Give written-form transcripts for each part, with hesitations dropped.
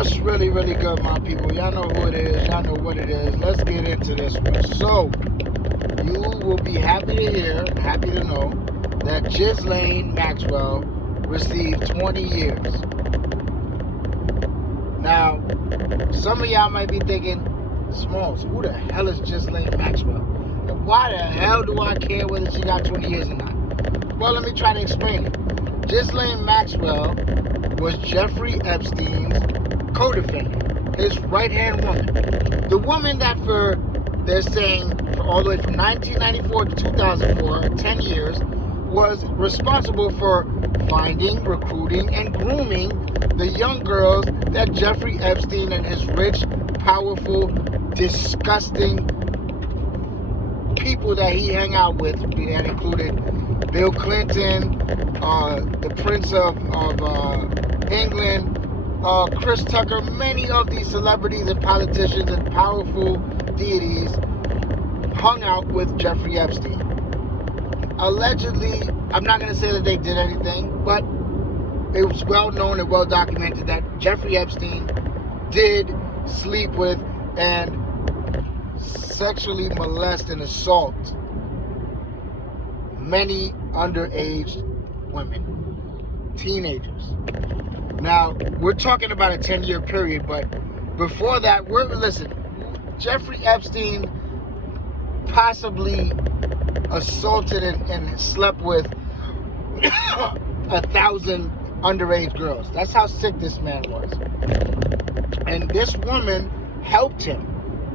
What's really, really good, my people? Y'all know who it is. Y'all know what it is. Let's get into this one. So, you will be happy to hear, happy to know, that Ghislaine Maxwell received 20 years. Now, some of y'all might be thinking, Smalls, who the hell is Ghislaine Maxwell? And why the hell do I care whether she got 20 years or not? Well, let me try to explain it. Ghislaine Maxwell was Jeffrey Epstein's co-defendant, his right-hand woman. The woman that they're saying, for all the way from 1994 to 2004, 10 years, was responsible for finding, recruiting, and grooming the young girls that Jeffrey Epstein and his rich, powerful, disgusting people that he hung out with, that included Bill Clinton, the Prince of England, Chris Tucker, many of these celebrities and politicians and powerful deities hung out with Jeffrey Epstein. Allegedly, I'm not going to say that they did anything, but it was well known and well documented that Jeffrey Epstein did sleep with and sexually molest and assault many underage women, teenagers. Now, we're talking about a 10-year period, but before that, listen, Jeffrey Epstein possibly assaulted and slept with 1,000 underage girls. That's how sick this man was. And this woman helped him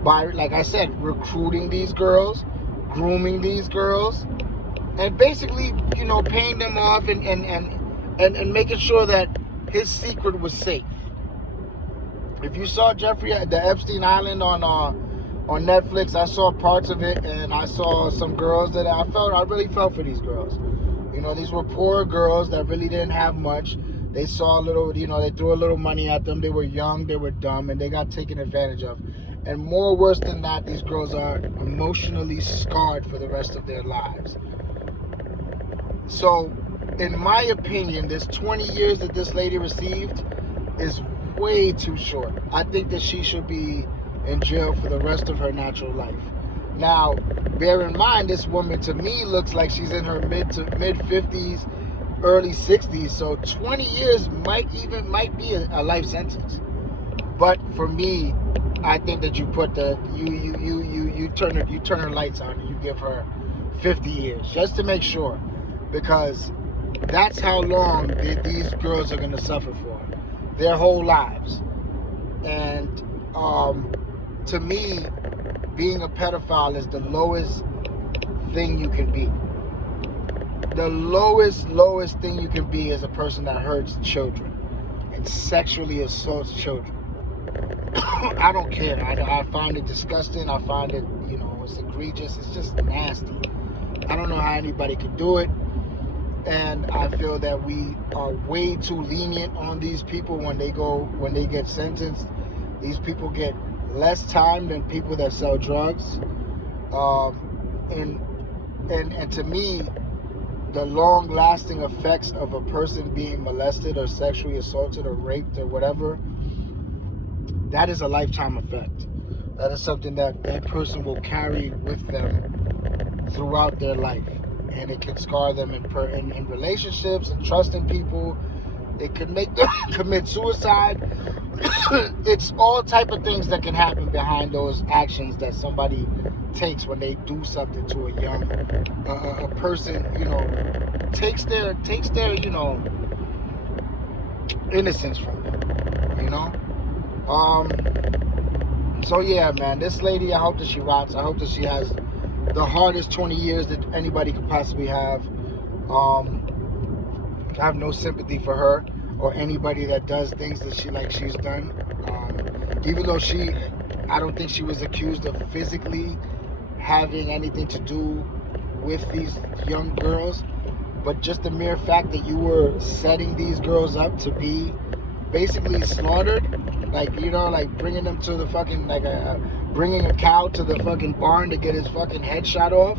by, like I said, recruiting these girls, grooming these girls, and basically, paying them off and making sure that his secret was safe. If you saw the Epstein Island on Netflix, I saw parts of it, and I saw some girls that I really felt for these girls. These were poor girls that really didn't have much. They saw a little, they threw a little money at them. They were young, they were dumb, and they got taken advantage of. And more worse than that, these girls are emotionally scarred for the rest of their lives. So, in my opinion, this 20 years that this lady received is way too short. I think that she should be in jail for the rest of her natural life. Now, bear in mind, this woman to me looks like she's in her mid 50s, early 60s. So 20 years might be a life sentence. But for me, I think that you put you turn her lights on and you give her 50 years just to make sure, because that's how long these girls are going to suffer for, their whole lives. And to me, being a pedophile is the lowest thing you can be. The lowest thing you can be is a person that hurts children and sexually assaults children. I don't care. I find it disgusting. I find it, it's egregious. It's just nasty. I don't know how anybody could do it. And I feel that we are way too lenient on these people when they get sentenced. These people get less time than people that sell drugs. And to me, the long-lasting effects of a person being molested or sexually assaulted or raped or whatever, that is a lifetime effect. That is something that person will carry with them throughout their life. And it can scar them in relationships and trusting people. It could make them commit suicide. It's all type of things that can happen behind those actions that somebody takes when they do something to a young a person. Takes their innocence from them. So yeah, man, this lady, I hope that she rots. I hope that she has the hardest 20 years that anybody could possibly have. I have no sympathy for her or anybody that does things that she's done. Even though I don't think she was accused of physically having anything to do with these young girls, but just the mere fact that you were setting these girls up to be basically slaughtered, like bringing them to the fucking, bringing a cow to the fucking barn to get his fucking head shot off.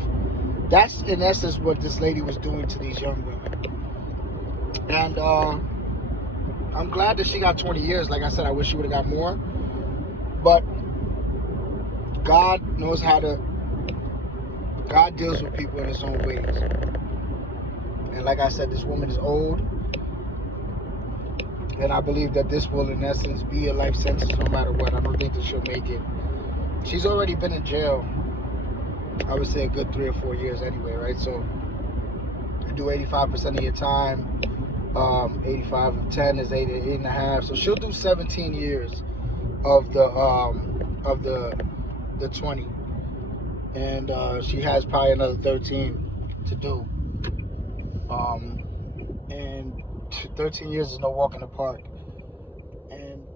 That's in essence what this lady was doing to these young women. And I'm glad that she got 20 years. Like I said, I wish she would have got more. But God knows how to. God deals with people in his own ways. And like I said, this woman is old. And I believe that this will, in essence, be a life sentence no matter what. I don't think that she'll make it. She's already been in jail, I would say, a good 3 or 4 years anyway, right? So you do 85% of your time. 85 of 10 is 8.5. So she'll do 17 years of the 20, and she has probably another 13 to do. And 13 years is no walk in the park. And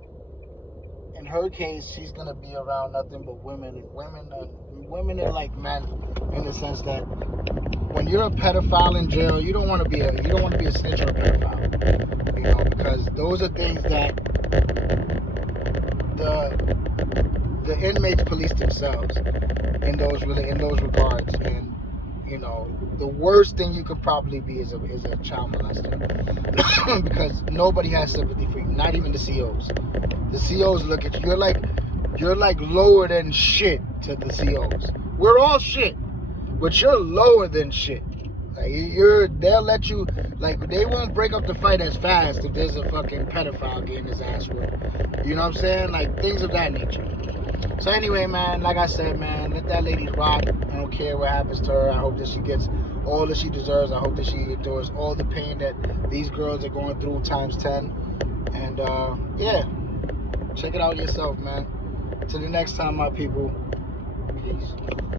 in her case, she's gonna be around nothing but women, and women are like men, in the sense that when you're a pedophile in jail, you don't want to be a snitch or a pedophile, because those are things that the inmates police themselves in those regards. And the worst thing you could probably be is a child molester, because nobody has sympathy for you, not even the COs. The COs look at you. You're like lower than shit to the COs. We're all shit, but you're lower than shit. Like they'll let you, like, they won't break up the fight as fast if there's a fucking pedophile getting his ass whipped. You know what I'm saying? Like, things of that nature. So anyway, man, like I said, man, let that lady rot. I don't care what happens to her. I hope that she gets all that she deserves. I hope that she endures all the pain that these girls are going through times 10. And yeah, check it out yourself, man. Till the next time, my people. Peace.